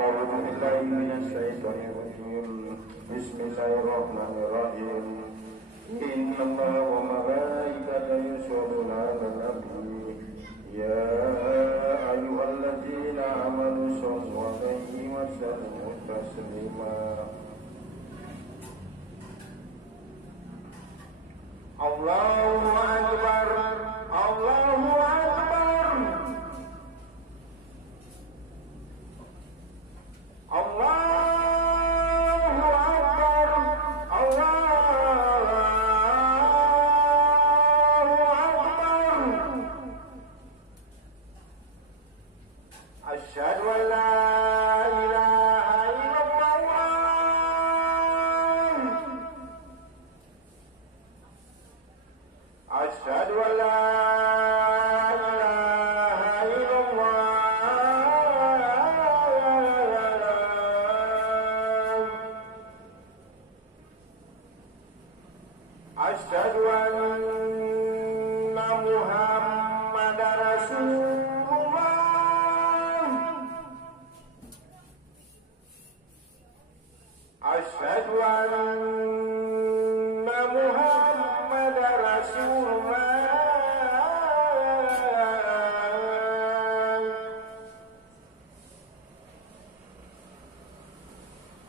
أعوذ بالله من الشيطان الرجيم بسم الله الرحمن الرحيم إن الله وملائكته يصلون على النبي يا أيها الذين آمنوا صلوا عليه وسلموا تسليما الله أكبر الله أكبر الله أكبر الله أكبر أشهد أن لا إله إلا الله أشهد أن لا إله إلا الله أشهد أن محمدا رسول الله أشهد أن محمدا رسول الله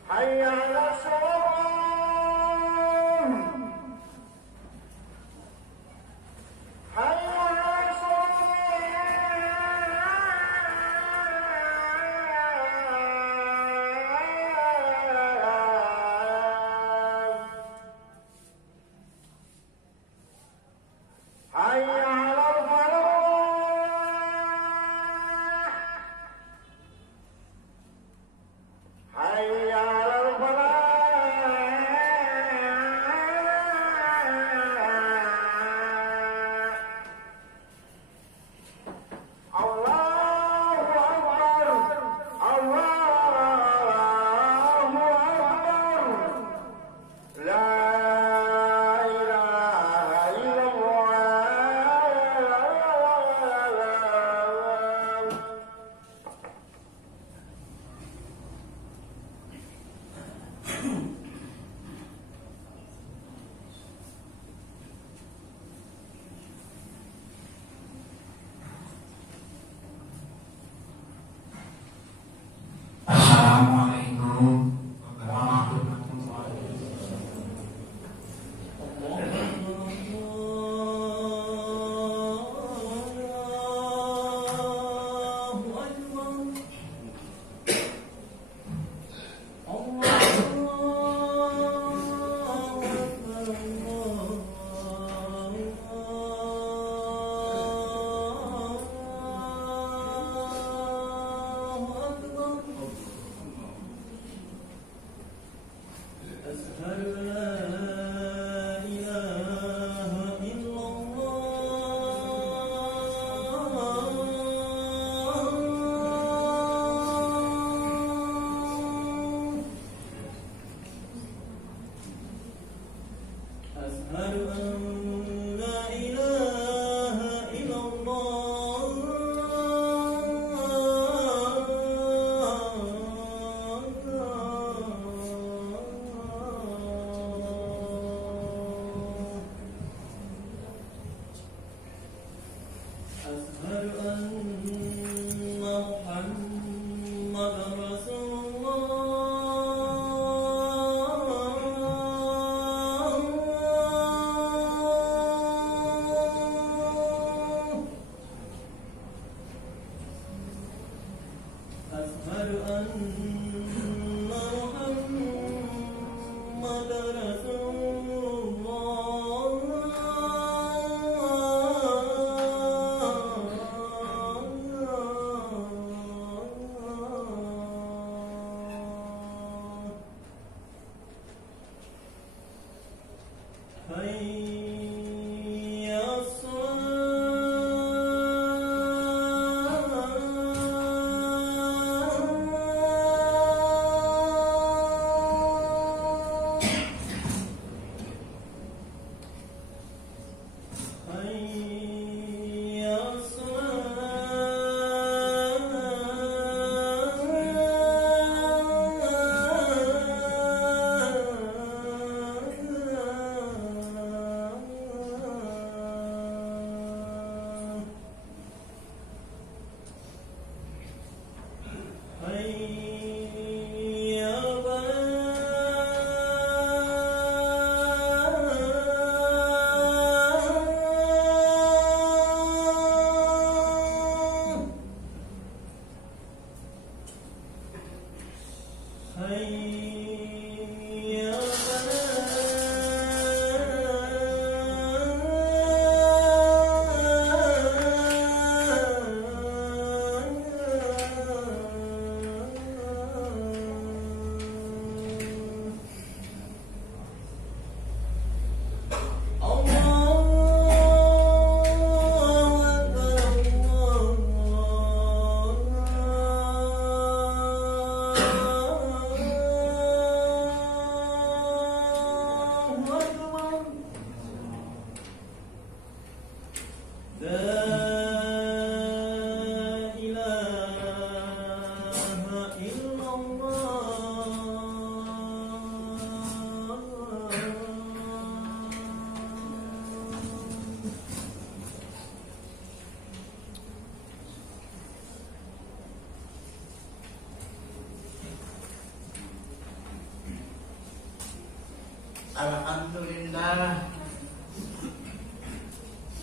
حي على الصلاة حي على الصلاة حي على الفلاح حي على الفلاح الله أكبر الله أكبر لا إله إلا الله Assalamualaikum warahmatullahi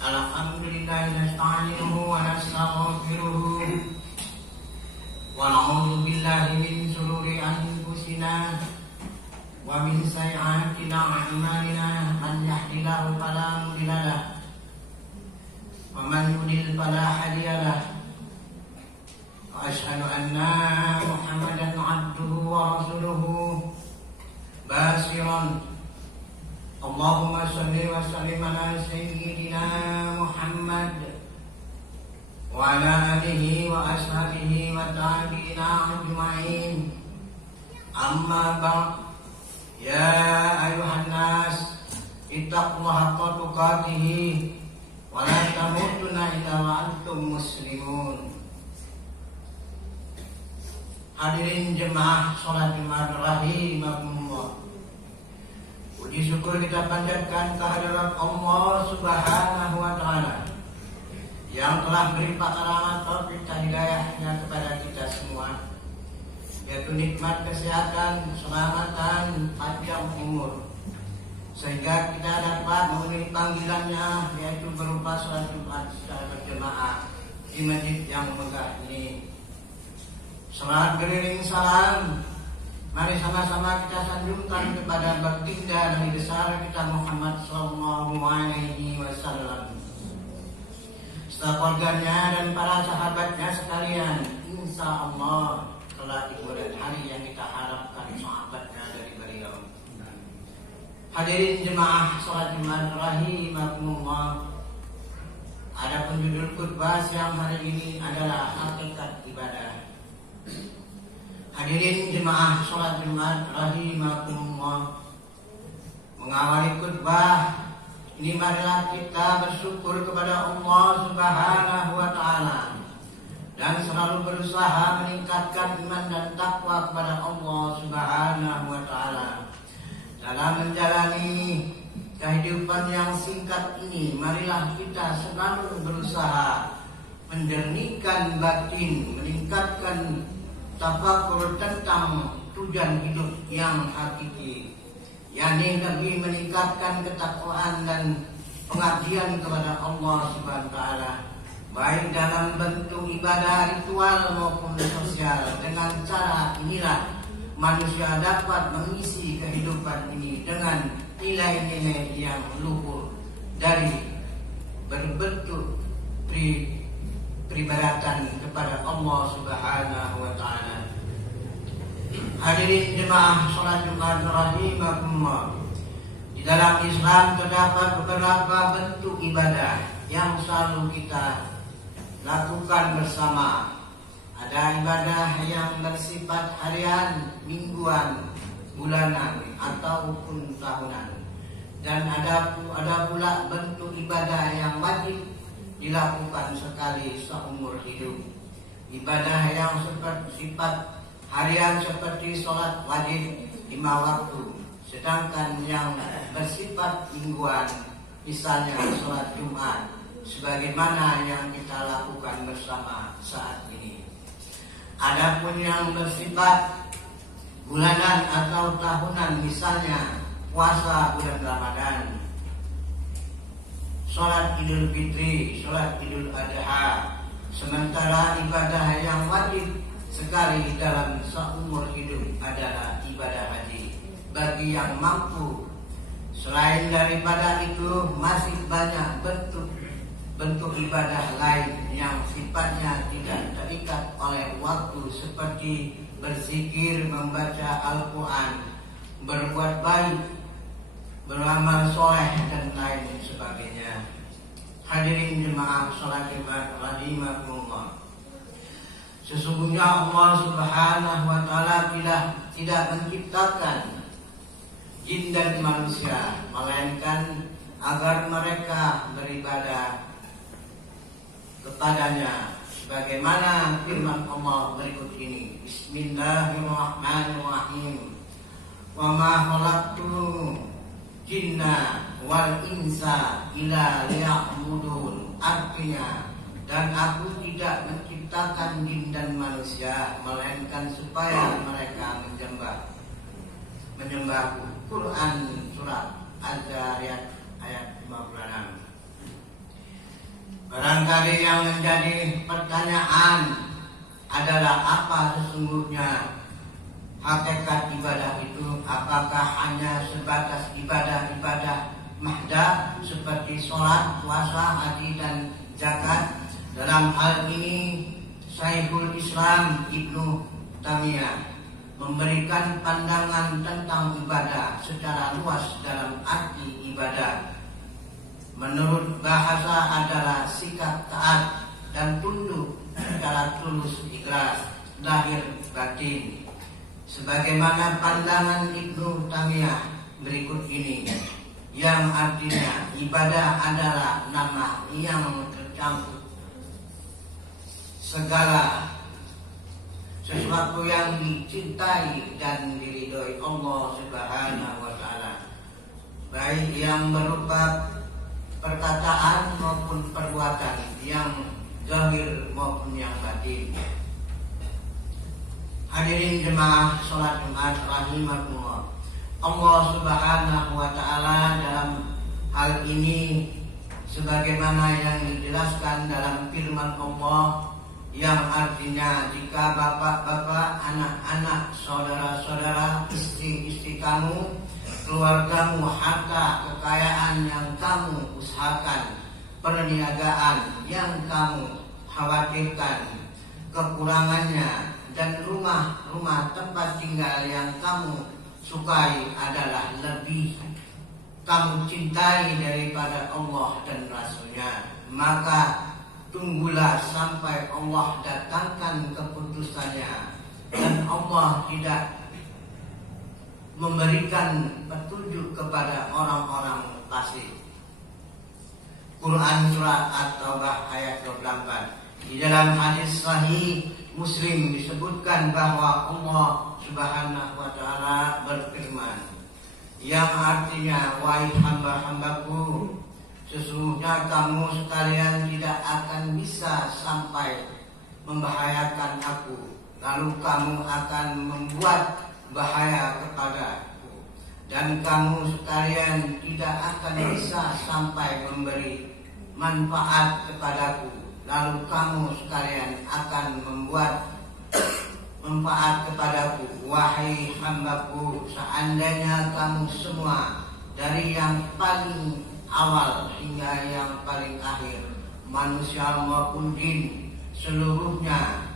Alhamdulillah nasta'inuhu wa nastaghfiruh wa na'udzu billahi min shururi anfusina wa min sayyi'ati a'malina man yahdihillahu fala mudilla lahu wa man yudlil fala hadiya lahu wa asyhadu anna Muhammadan 'abduhu wa rasuluhu basiran Allahumma salli wa sallim ala sayyidina Muhammad wa ala alihi wa ashabihi wa tabi'ina ajma'in. Amma ba'd. Ya ayuhan nas, ittaqullaha haqqa tuqatih wa la tamutunna illa wa antum muslimun. Hadirin jemaah salat Jumat rahimakumullah. Puji syukur kita panjatkan kehadirat Allah Subhanahu wa Ta'ala yang telah berlimpah rahmat taufik dan hidayahnya kepada kita semua, yaitu nikmat kesehatan, keselamatan, panjang umur, sehingga kita dapat memenuhi panggilannya, yaitu berupa salat Jumat secara berjemaah di masjid yang megah ini. Salat beriring salam, mari sama-sama kita sanjungkan kepada baginda Nabi besar kita Muhammad sallallahu alaihi wasallam, serta keluarganya dan para sahabatnya sekalian. Insya Allah telah tiba hari yang kita harapkan sahabatnya dari beliau. Hadirin jemaah salat Jumat rahimakumullah. Ada penjudul khutbah siang hari ini adalah hakikat ibadah. Hadirin jemaah salat Jumat rahimakumullah, mengawali khutbah ini marilah kita bersyukur kepada Allah Subhanahu wa Ta'ala dan selalu berusaha meningkatkan iman dan takwa kepada Allah Subhanahu wa Ta'ala. Dalam menjalani kehidupan yang singkat ini, marilah kita selalu berusaha menjernihkan batin, meningkatkan tafakur tentang tujuan hidup yang hakiki, yakni lebih meningkatkan ketakwaan dan pengabdian kepada Allah Subhanahu wa Ta'ala, baik dalam bentuk ibadah ritual maupun sosial. Dengan cara inilah manusia dapat mengisi kehidupan ini dengan nilai-nilai yang luhur dari berbentuk peribadatan kepada Allah Subhanahu wa Ta'ala. Hadirin jemaah salat Jumat rahimakumullah, di dalam Islam terdapat beberapa bentuk ibadah yang selalu kita lakukan bersama. Ada ibadah yang bersifat harian, mingguan, bulanan ataupun tahunan, dan ada pula bentuk ibadah yang wajib dilakukan sekali seumur hidup. Ibadah yang sifat harian seperti sholat wajib 5 waktu, sedangkan yang bersifat mingguan, misalnya sholat Jumat, sebagaimana yang kita lakukan bersama saat ini. Adapun yang bersifat bulanan atau tahunan, misalnya puasa bulan Ramadan, sholat Idul Fitri, sholat Idul Adha. Sementara ibadah yang wajib sekali dalam seumur hidup adalah ibadah haji. Bagi yang mampu, selain daripada itu masih banyak bentuk ibadah lain yang sifatnya tidak terikat oleh waktu, seperti berzikir, membaca Al-Quran, berbuat baik, beramal soleh, dan lain sebagainya. Hadirin jemaah salat Jumat rahimakumullah. Sesungguhnya Allah Subhanahu wa taala tidak menciptakan jin dan manusia, melainkan agar mereka beribadah kepadanya, sebagaimana firman Allah berikut ini. Bismillahirrahmanirrahim. Wa ma khalaqtul jinna wal insa illa liya'budun. Artinya, dan aku tidak menciptakan jin dan manusia melainkan supaya mereka menyembahku. Quran surat Az-Zariyat ayat 56. Barangkali yang menjadi pertanyaan adalah apa sesungguhnya hakikat ibadah itu? Apakah hanya sebatas ibadah-ibadah mahdah seperti sholat, puasa, haji, dan zakat? Dalam hal ini Syekhul Islam Ibnu Taimiyah memberikan pandangan tentang ibadah secara luas. Dalam arti ibadah menurut bahasa adalah sikap taat dan tunduk secara tulus ikhlas lahir batin, sebagaimana pandangan Ibnu Taimiyah berikut ini, yang artinya ibadah adalah nama yang tercampur segala sesuatu yang dicintai dan diridhoi Allah Subhanahu wa taala, baik yang berupa perkataan maupun perbuatan, yang zahir maupun yang batin. Hadirin jemaah salat Jumat rahimakumullah. Allah Subhanahu wa taala dalam hal ini sebagaimana yang dijelaskan dalam firman Allah, yang artinya, jika bapak-bapak, anak-anak, saudara-saudara, istri-istri kamu, keluargamu, harta, kekayaan yang kamu usahakan, perniagaan yang kamu khawatirkan kekurangannya, dan rumah-rumah tempat tinggal yang kamu sukai adalah lebih kamu cintai daripada Allah dan Rasul-Nya, maka tunggulah sampai Allah datangkan keputusannya, dan Allah tidak memberikan petunjuk kepada orang-orang fasik. Quran surat At-Taubah ayat 24. Di dalam hadis sahih Muslim disebutkan bahwa Allah Subhanahu wa taala berfirman, yang artinya, wahai hamba-hambaku, sesungguhnya kamu sekalian tidak akan bisa sampai membahayakan aku, lalu kamu akan membuat bahaya kepadaku, dan kamu sekalian tidak akan bisa sampai memberi manfaat kepadaku, lalu kamu sekalian akan membuat manfaat kepadaku. Wahai hambaku, seandainya kamu semua dari yang paling awal hingga yang paling akhir, manusia maupun jin, seluruhnya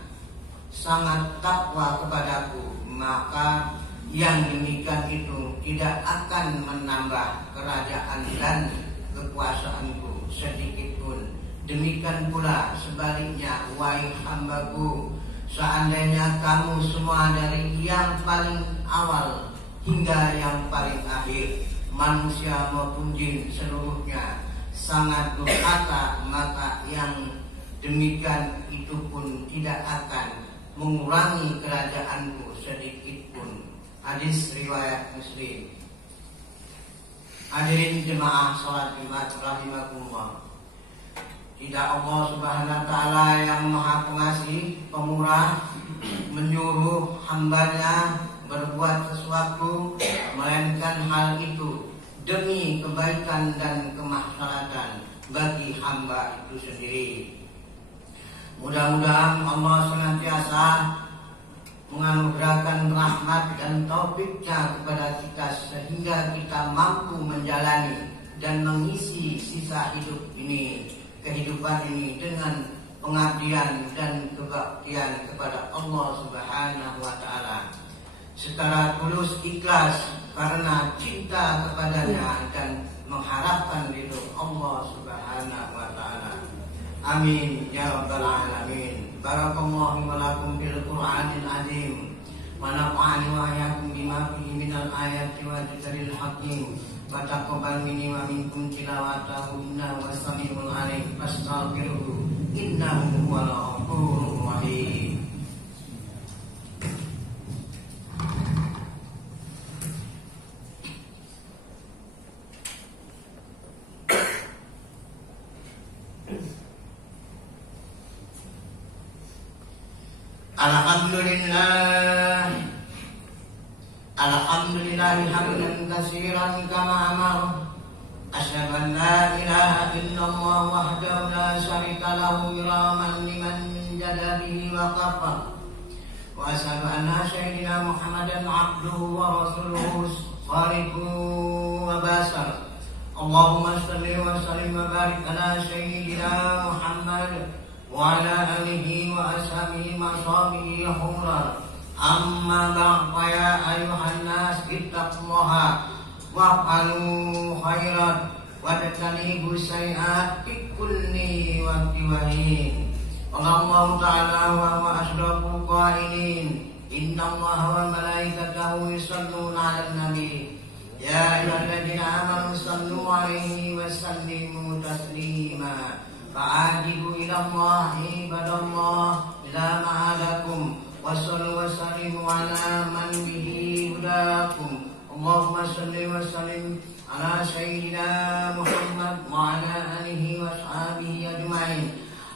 sangat takwa kepadaku, maka yang demikian itu tidak akan menambah kerajaan dan kekuasaanku sedikit pun. Demikian pula sebaliknya, wahai hambaku, seandainya kamu semua dari yang paling awal hingga yang paling akhir, manusia maupun jin seluruhnya sangat durhaka, maka yang demikian itu pun tidak akan mengurangi kerajaanku sedikit pun. Hadis riwayat Muslim. Hadirin jemaah salat Jumat rahimakumullah. Tidak Allah Subhanahu wa taala yang Maha Pengasih, Pemurah, menyuruh hambanya berbuat sesuatu, melainkan hal itu demi kebaikan dan kemaslahatan bagi hamba itu sendiri. Mudah-mudahan Allah senantiasa menganugerahkan rahmat dan taufik-Nya kepada kita sehingga kita mampu menjalani dan mengisi sisa hidup ini, kehidupan ini dengan pengabdian dan kebaktian kepada Allah Subhanahu wa taala secara tulus ikhlas karena cinta kepadanya dan mengharapkan ridho Allah Subhanahu wa taala. Amin ya rabbal alamin. Barakallahu wa lakum bil Qur'anil azim. Wa nafa'ani wa iyyakum bima fihi minal ayati wa dzikril hakim. Wa taqabbal minni wa minkum tilawatahu innahu was-sami'ul 'alim. Fastaghfiruhu innahu huwal ghafurur rahim. Alhamdulillah hamdan katsiran kama amar. Asyhadu an la ilaha illallah wahdahu la syarika lahu iraman liman jada bihi wa kafar. Wa asyhadu anna sayyidina Muhammadan abduhu wa rasuluhu sadiqun wa basar. Allahumma shalli wa sallim wa barik ala sayyidina Muhammad wa ala alihi wa ashabihi wa sahbihi hurra. Amma ba'd ya ayuhan nas ittaqullaha wa'alu khairan wa tajtanibu sayyi'at fi kulli waqtin wa hin. Allah ta'ala wa huwa asyraful qailin innallaha wa malaikatahu yusholluna 'alan nabi ya ayyuhalladzina amanu shallu 'alaihi wa sallimu taslima. Fa'ajibu ila Allah ibadallah ila ma'adakum wa sallu wa sallimu ala man bihi hudakum. Allahumma salli wa sallim ala sayyidina Muhammad wa ala alihi wa sahbihi ajma'in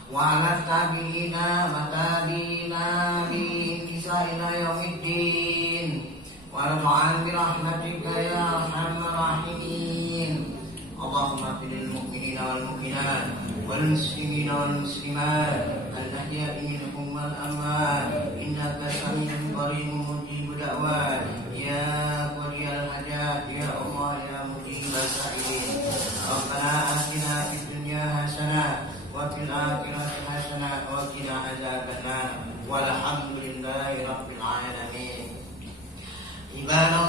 wa ala tabi'ina wa tabi'ina bi ihsan ila yaumiddin wa rad'an bi rahmatika ya arhamar rahimin. Allahumma fil mu'minina wal mu'minat wal muslimina wal muslimat al-ahya'i minhum wal amwat innaka sami'un qaribun mujibud da'wat ya qadiyal hajat ya Allah ya mujibas sa'ilin. Rabbana atina fid dunya hasanah wa fil akhirati hasanah wa qina adzabannar walhamdulillahi rabbil alamin. Ibadah